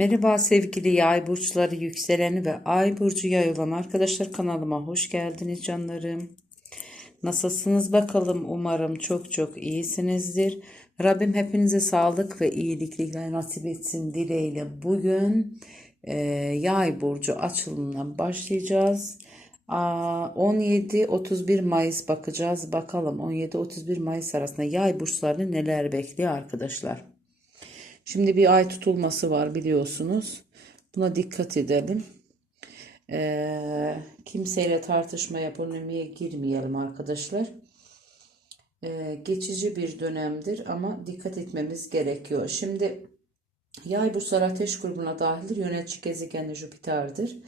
Merhaba sevgili yay burçları, yükseleni ve ay burcu yay olan arkadaşlar kanalıma hoş geldiniz canlarım. Nasılsınız bakalım umarım çok çok iyisinizdir. Rabbim hepinize sağlık ve iyilikler nasip etsin dileğiyle bugün e, yay burcu açılımına başlayacağız. Aa, 17-31 Mayıs bakacağız. Bakalım 17-31 Mayıs arasında yay burçlarını neler bekliyor arkadaşlar. Şimdi bir ay tutulması var biliyorsunuz. Buna dikkat edelim. Ee, kimseyle tartışmaya, polemiğe girmeyelim arkadaşlar. Ee, geçici bir dönemdir ama dikkat etmemiz gerekiyor. Şimdi yay burçlar ateş grubuna dahildir. Yönetici gezegeni Jüpiter'dir.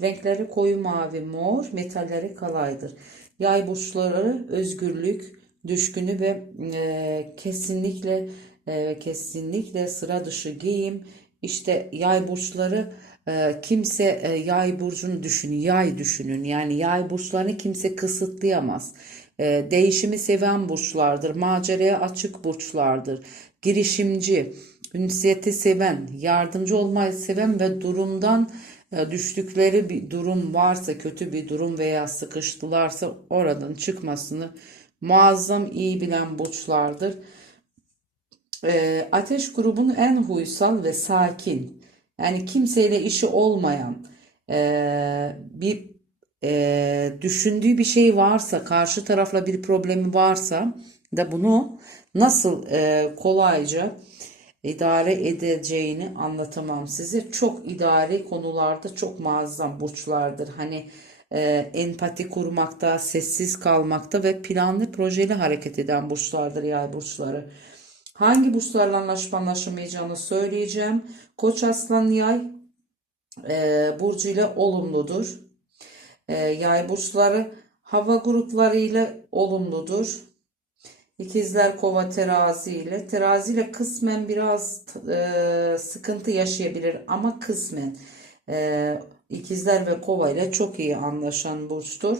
Renkleri koyu mavi, mor, metalleri kalaydır. Yay burçları özgürlük, düşkünü ve e, kesinlikle e, kesinlikle sıra dışı giyim. İşte yay burçları e, kimse e, yay burcunu düşünün, yay düşünün. Yani yay burçlarını kimse kısıtlayamaz. E, değişimi seven burçlardır, maceraya açık burçlardır. Girişimci, ünsiyeti seven, yardımcı olmayı seven ve durumdan düştükleri bir durum varsa, kötü bir durum veya sıkıştılarsa oradan çıkmasını muazzam iyi bilen burçlardır. E, ateş grubunun en huysal ve sakin, yani kimseyle işi olmayan, e, bir e, düşündüğü bir şey varsa, karşı tarafla bir problemi varsa da bunu nasıl e, kolayca idare edeceğini anlatamam size. Çok idari konularda çok muazzam burçlardır. Hani e, empati kurmakta, sessiz kalmakta ve planlı projeli hareket eden burçlardır yay burçları. Hangi burçlarla anlaşıp anlaşamayacağını söyleyeceğim. Koç aslan yay e, burcu ile olumludur. E, yay burçları hava grupları ile olumludur. İkizler kova terazi ile. Terazi ile kısmen biraz e, sıkıntı yaşayabilir ama kısmen. E, ikizler ve kova ile çok iyi anlaşan burçtur.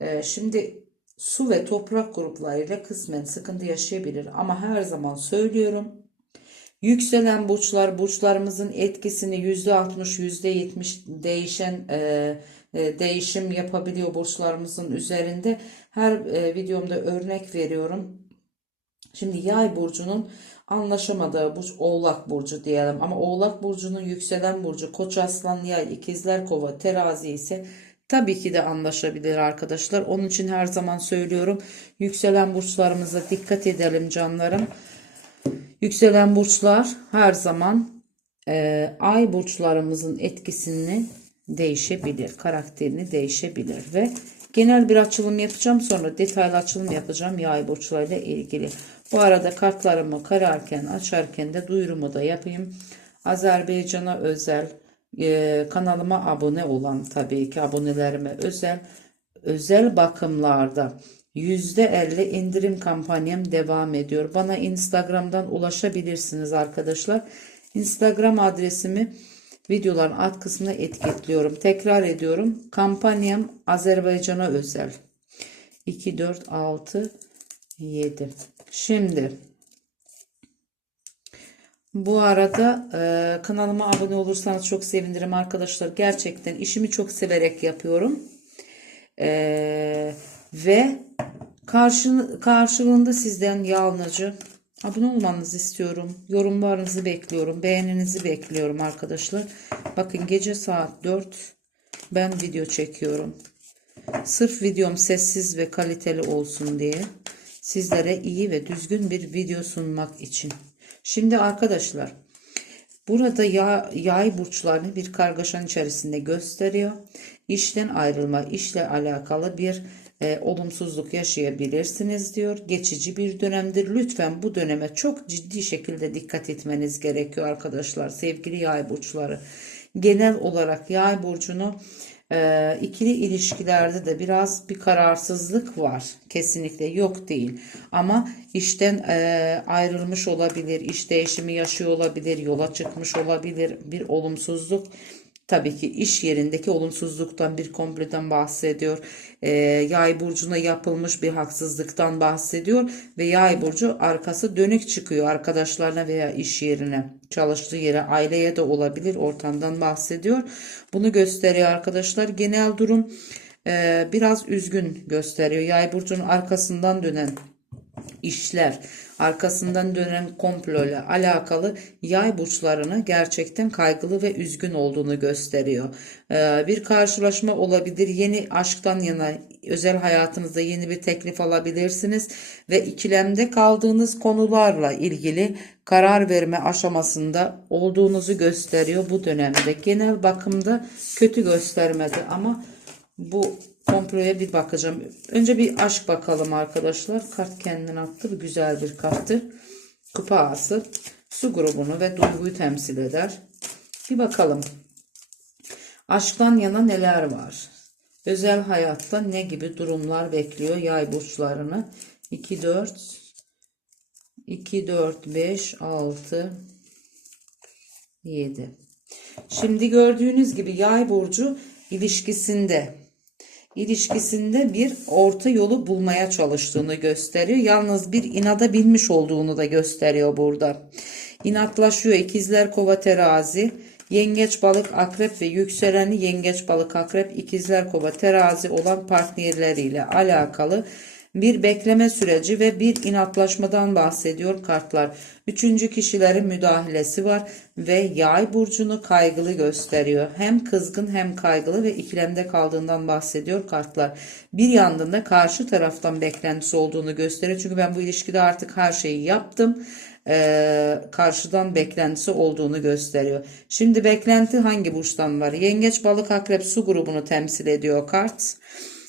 E, şimdi su ve toprak gruplarıyla kısmen sıkıntı yaşayabilir ama her zaman söylüyorum. Yükselen burçlar burçlarımızın etkisini %60 %70 değişen e, e, değişim yapabiliyor burçlarımızın üzerinde. Her e, videomda örnek veriyorum. Şimdi yay burcunun anlaşamadığı burç oğlak burcu diyelim ama oğlak burcunun yükselen burcu koç aslan yay ikizler kova terazi ise tabii ki de anlaşabilir arkadaşlar. Onun için her zaman söylüyorum yükselen burçlarımıza dikkat edelim canlarım. Yükselen burçlar her zaman e, ay burçlarımızın etkisini değişebilir. Karakterini değişebilir ve genel bir açılım yapacağım. Sonra detaylı açılım yapacağım yay burçlarıyla ilgili. Bu arada kartlarımı kararken açarken de duyurumu da yapayım. Azerbaycan'a özel e, kanalıma abone olan tabii ki abonelerime özel özel bakımlarda %50 indirim kampanyam devam ediyor. Bana Instagram'dan ulaşabilirsiniz arkadaşlar. Instagram adresimi videoların alt kısmına etiketliyorum. Tekrar ediyorum. Kampanyam Azerbaycan'a özel. 2, 4, 6, 7. Şimdi bu arada e, kanalıma abone olursanız çok sevinirim arkadaşlar. Gerçekten işimi çok severek yapıyorum. E, ve karşı, karşılığında sizden yalnızca abone olmanızı istiyorum. Yorumlarınızı bekliyorum. Beğeninizi bekliyorum arkadaşlar. Bakın gece saat 4 ben video çekiyorum. Sırf videom sessiz ve kaliteli olsun diye sizlere iyi ve düzgün bir video sunmak için. Şimdi arkadaşlar burada yay, yay burçlarını bir kargaşanın içerisinde gösteriyor. İşten ayrılma, işle alakalı bir e, olumsuzluk yaşayabilirsiniz diyor. Geçici bir dönemdir. Lütfen bu döneme çok ciddi şekilde dikkat etmeniz gerekiyor arkadaşlar. Sevgili yay burçları. Genel olarak yay burcunu e, ikili ilişkilerde de biraz bir kararsızlık var. Kesinlikle yok değil. Ama işten e, ayrılmış olabilir, iş değişimi yaşıyor olabilir, yola çıkmış olabilir, bir olumsuzluk tabii ki iş yerindeki olumsuzluktan bir kompleden bahsediyor. Ee, yay burcuna yapılmış bir haksızlıktan bahsediyor ve yay burcu arkası dönük çıkıyor arkadaşlarına veya iş yerine, çalıştığı yere, aileye de olabilir ortamdan bahsediyor. Bunu gösteriyor arkadaşlar. Genel durum e, biraz üzgün gösteriyor. Yay burcunun arkasından dönen işler, arkasından dönen komplo alakalı yay burçlarını gerçekten kaygılı ve üzgün olduğunu gösteriyor. Ee, bir karşılaşma olabilir. Yeni aşktan yana özel hayatınızda yeni bir teklif alabilirsiniz ve ikilemde kaldığınız konularla ilgili karar verme aşamasında olduğunuzu gösteriyor bu dönemde. Genel bakımda kötü göstermedi ama bu komploya bir bakacağım. Önce bir aşk bakalım arkadaşlar. Kart kendini attı. Güzel bir karttı. Kupa ağası su grubunu ve duyguyu temsil eder. Bir bakalım. Aşktan yana neler var? Özel hayatta ne gibi durumlar bekliyor yay burçlarını? 2 4 2 4 5 6 7 Şimdi gördüğünüz gibi yay burcu ilişkisinde ilişkisinde bir orta yolu bulmaya çalıştığını gösteriyor. Yalnız bir inada binmiş olduğunu da gösteriyor burada. İnatlaşıyor ikizler kova terazi. Yengeç balık akrep ve yükseleni yengeç balık akrep ikizler kova terazi olan partnerleriyle alakalı bir bekleme süreci ve bir inatlaşmadan bahsediyor kartlar. Üçüncü kişilerin müdahalesi var ve yay burcunu kaygılı gösteriyor. Hem kızgın hem kaygılı ve ikilemde kaldığından bahsediyor kartlar. Bir yandan da karşı taraftan beklentisi olduğunu gösteriyor. Çünkü ben bu ilişkide artık her şeyi yaptım. Ee, karşıdan beklentisi olduğunu gösteriyor. Şimdi beklenti hangi burçtan var? Yengeç, balık, akrep, su grubunu temsil ediyor kart.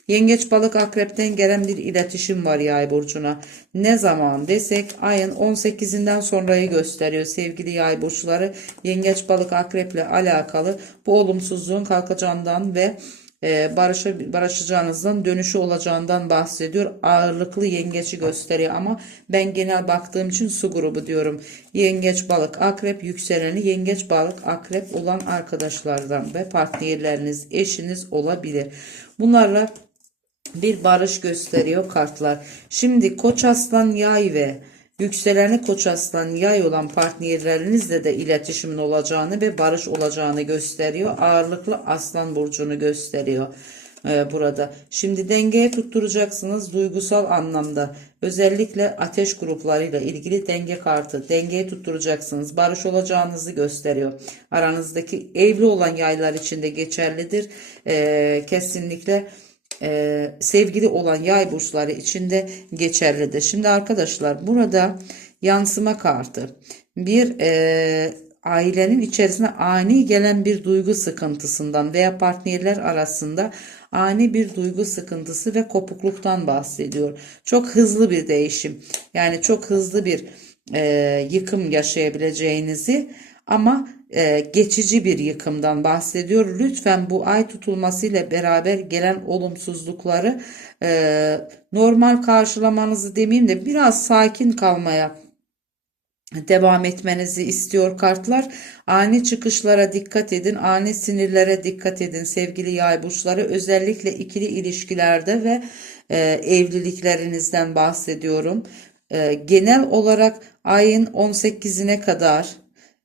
Yengeç balık akrepten gelen bir iletişim var yay burcuna. Ne zaman desek ayın 18'inden sonrayı gösteriyor sevgili yay burçları. Yengeç balık akreple alakalı bu olumsuzluğun kalkacağından ve e, barışa, barışacağınızdan dönüşü olacağından bahsediyor. Ağırlıklı yengeçi gösteriyor ama ben genel baktığım için su grubu diyorum. Yengeç balık akrep yükseleni yengeç balık akrep olan arkadaşlardan ve partnerleriniz eşiniz olabilir. Bunlarla bir barış gösteriyor kartlar. Şimdi Koç Aslan Yay ve yükseleni Koç Aslan Yay olan partnerlerinizle de iletişimin olacağını ve barış olacağını gösteriyor. Ağırlıklı Aslan burcunu gösteriyor e, burada. Şimdi dengeye tutturacaksınız duygusal anlamda. Özellikle ateş gruplarıyla ilgili denge kartı. Dengeye tutturacaksınız. Barış olacağınızı gösteriyor. Aranızdaki evli olan yaylar için de geçerlidir. E, kesinlikle e, sevgili olan yay burçları için de geçerlidir. Şimdi arkadaşlar burada yansıma kartı bir e, ailenin içerisine ani gelen bir duygu sıkıntısından veya partnerler arasında ani bir duygu sıkıntısı ve kopukluktan bahsediyor. Çok hızlı bir değişim yani çok hızlı bir e, yıkım yaşayabileceğinizi ama e, geçici bir yıkımdan bahsediyor. Lütfen bu ay tutulmasıyla beraber gelen olumsuzlukları e, normal karşılamanızı demeyeyim de biraz sakin kalmaya devam etmenizi istiyor kartlar. Ani çıkışlara dikkat edin, ani sinirlere dikkat edin sevgili yay burçları. Özellikle ikili ilişkilerde ve e, evliliklerinizden bahsediyorum. E, genel olarak ayın 18'ine kadar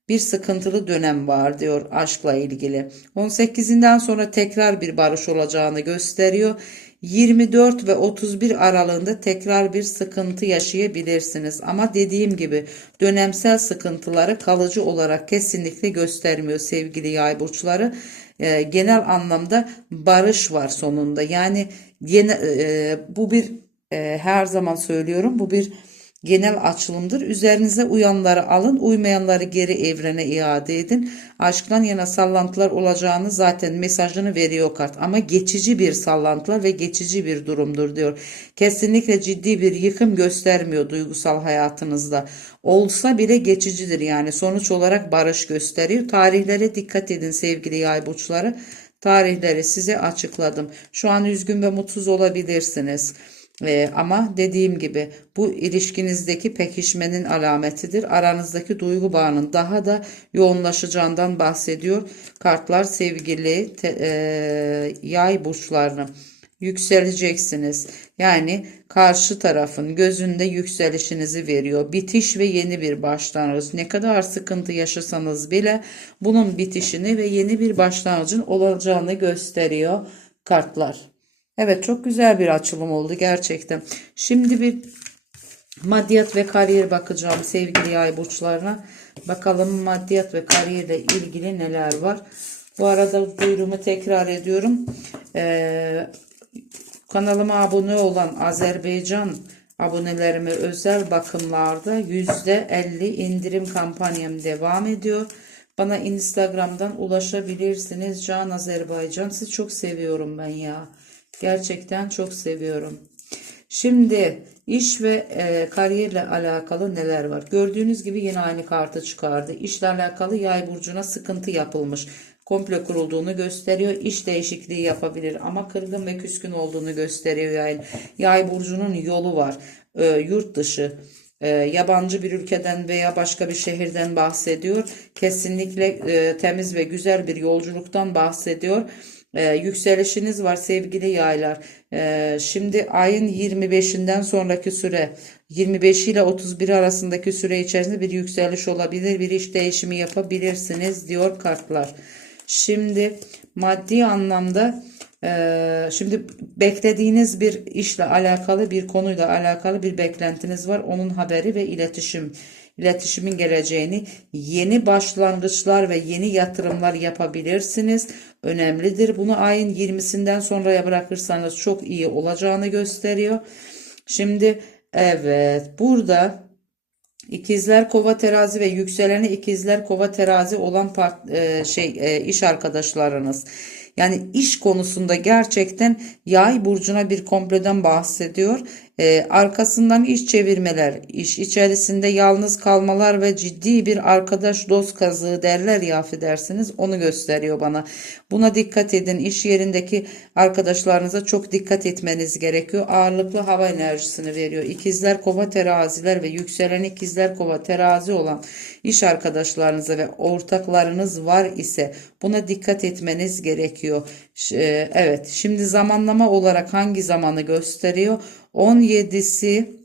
bir sıkıntılı dönem var diyor aşkla ilgili. 18'inden sonra tekrar bir barış olacağını gösteriyor. 24 ve 31 aralığında tekrar bir sıkıntı yaşayabilirsiniz. Ama dediğim gibi dönemsel sıkıntıları kalıcı olarak kesinlikle göstermiyor sevgili yay burçları. E, genel anlamda barış var sonunda. Yani yine, e, bu bir e, her zaman söylüyorum bu bir genel açılımdır. Üzerinize uyanları alın, uymayanları geri evrene iade edin. Aşktan yana sallantılar olacağını zaten mesajını veriyor kart. Ama geçici bir sallantılar ve geçici bir durumdur diyor. Kesinlikle ciddi bir yıkım göstermiyor duygusal hayatınızda. Olsa bile geçicidir yani sonuç olarak barış gösteriyor. Tarihlere dikkat edin sevgili yay burçları. Tarihleri size açıkladım. Şu an üzgün ve mutsuz olabilirsiniz Ee, ama dediğim gibi bu ilişkinizdeki pekişmenin alametidir. Aranızdaki duygu bağının daha da yoğunlaşacağından bahsediyor. Kartlar sevgili te- e, yay burçlarını yükseleceksiniz. Yani karşı tarafın gözünde yükselişinizi veriyor. Bitiş ve yeni bir başlangıç. Ne kadar sıkıntı yaşasanız bile bunun bitişini ve yeni bir başlangıcın olacağını gösteriyor kartlar. Evet çok güzel bir açılım oldu gerçekten. Şimdi bir maddiyat ve kariyer bakacağım sevgili yay burçlarına. Bakalım maddiyat ve kariyerle ilgili neler var. Bu arada duyurumu tekrar ediyorum. Ee, kanalıma abone olan Azerbaycan abonelerime özel bakımlarda %50 indirim kampanyam devam ediyor. Bana Instagram'dan ulaşabilirsiniz. Can Azerbaycan. Sizi çok seviyorum ben ya. Gerçekten çok seviyorum. Şimdi iş ve e, kariyerle alakalı neler var? Gördüğünüz gibi yine aynı kartı çıkardı. İşle alakalı yay burcuna sıkıntı yapılmış. Komple kurulduğunu gösteriyor. İş değişikliği yapabilir ama kırgın ve küskün olduğunu gösteriyor yay. Yay burcunun yolu var. E, yurt dışı e, yabancı bir ülkeden veya başka bir şehirden bahsediyor. Kesinlikle e, temiz ve güzel bir yolculuktan bahsediyor. E, yükselişiniz var sevgili yaylar. E, şimdi ayın 25'inden sonraki süre 25 ile 31 arasındaki süre içerisinde bir yükseliş olabilir. Bir iş değişimi yapabilirsiniz diyor kartlar. Şimdi maddi anlamda ee, şimdi beklediğiniz bir işle alakalı bir konuyla alakalı bir beklentiniz var. Onun haberi ve iletişim iletişimin geleceğini yeni başlangıçlar ve yeni yatırımlar yapabilirsiniz. Önemlidir. Bunu ayın 20'sinden sonraya bırakırsanız çok iyi olacağını gösteriyor. Şimdi evet burada İkizler Kova terazi ve yükseleni ikizler Kova terazi olan part, e, şey e, iş arkadaşlarınız. Yani iş konusunda gerçekten yay burcuna bir kompleden bahsediyor. Ee, arkasından iş çevirmeler, iş içerisinde yalnız kalmalar ve ciddi bir arkadaş dost kazığı derler ya affedersiniz onu gösteriyor bana. Buna dikkat edin. İş yerindeki arkadaşlarınıza çok dikkat etmeniz gerekiyor. Ağırlıklı hava enerjisini veriyor. İkizler kova teraziler ve yükselen ikizler kova terazi olan iş arkadaşlarınıza ve ortaklarınız var ise buna dikkat etmeniz gerekiyor. Ş- Evet şimdi zamanlama olarak hangi zamanı gösteriyor? 17'si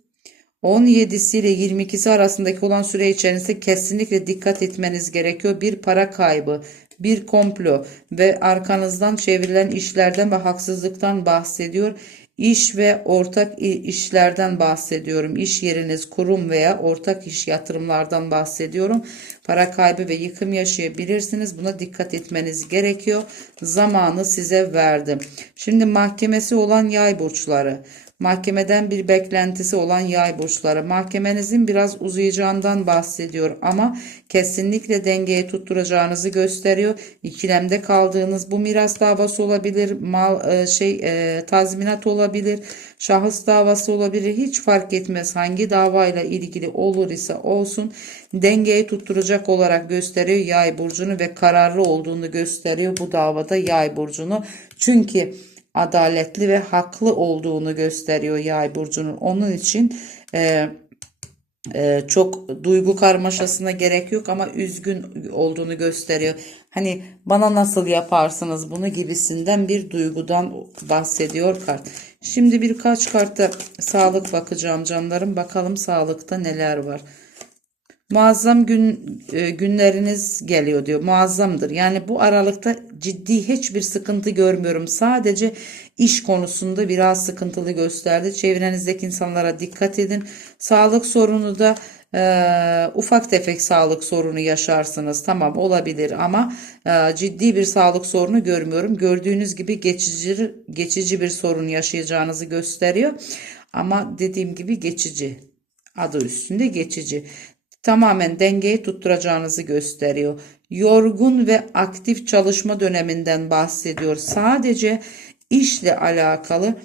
17'si ile 22'si arasındaki olan süre içerisinde kesinlikle dikkat etmeniz gerekiyor. Bir para kaybı, bir komplo ve arkanızdan çevrilen işlerden ve haksızlıktan bahsediyor. İş ve ortak işlerden bahsediyorum. İş yeriniz, kurum veya ortak iş yatırımlardan bahsediyorum. Para kaybı ve yıkım yaşayabilirsiniz. Buna dikkat etmeniz gerekiyor. Zamanı size verdim. Şimdi mahkemesi olan yay burçları. Mahkemeden bir beklentisi olan yay burçları. Mahkemenizin biraz uzayacağından bahsediyor ama kesinlikle dengeyi tutturacağınızı gösteriyor. İkilemde kaldığınız bu miras davası olabilir, mal e, şey e, tazminat olabilir, şahıs davası olabilir. Hiç fark etmez hangi davayla ilgili olur ise olsun dengeyi tutturacak olarak gösteriyor yay burcunu ve kararlı olduğunu gösteriyor bu davada yay burcunu. Çünkü adaletli ve haklı olduğunu gösteriyor yay burcunun. Onun için e, e, çok duygu karmaşasına gerek yok ama üzgün olduğunu gösteriyor. Hani bana nasıl yaparsınız bunu gibisinden bir duygudan bahsediyor kart. Şimdi birkaç kartta sağlık bakacağım canlarım. Bakalım sağlıkta neler var. Muazzam gün e, günleriniz geliyor diyor. Muazzamdır. Yani bu aralıkta ciddi hiçbir sıkıntı görmüyorum. Sadece iş konusunda biraz sıkıntılı gösterdi. Çevrenizdeki insanlara dikkat edin. Sağlık sorunu da e, ufak tefek sağlık sorunu yaşarsınız. Tamam olabilir ama e, ciddi bir sağlık sorunu görmüyorum. Gördüğünüz gibi geçici geçici bir sorun yaşayacağınızı gösteriyor. Ama dediğim gibi geçici. Adı üstünde geçici tamamen dengeyi tutturacağınızı gösteriyor. Yorgun ve aktif çalışma döneminden bahsediyor. Sadece işle alakalı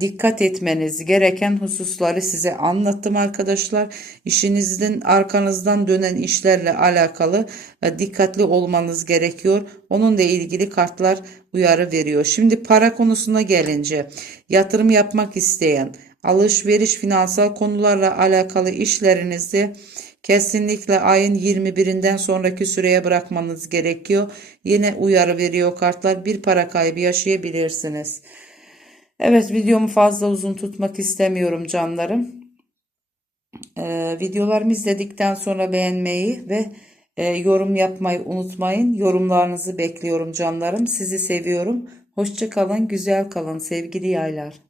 dikkat etmeniz gereken hususları size anlattım arkadaşlar. İşinizin arkanızdan dönen işlerle alakalı e, dikkatli olmanız gerekiyor. Onunla ilgili kartlar uyarı veriyor. Şimdi para konusuna gelince yatırım yapmak isteyen alışveriş, finansal konularla alakalı işlerinizi kesinlikle ayın 21'inden sonraki süreye bırakmanız gerekiyor. Yine uyarı veriyor kartlar. Bir para kaybı yaşayabilirsiniz. Evet videomu fazla uzun tutmak istemiyorum canlarım. Ee, videolarımı izledikten sonra beğenmeyi ve e, yorum yapmayı unutmayın. Yorumlarınızı bekliyorum canlarım. Sizi seviyorum. Hoşça kalın, güzel kalın sevgili yaylar.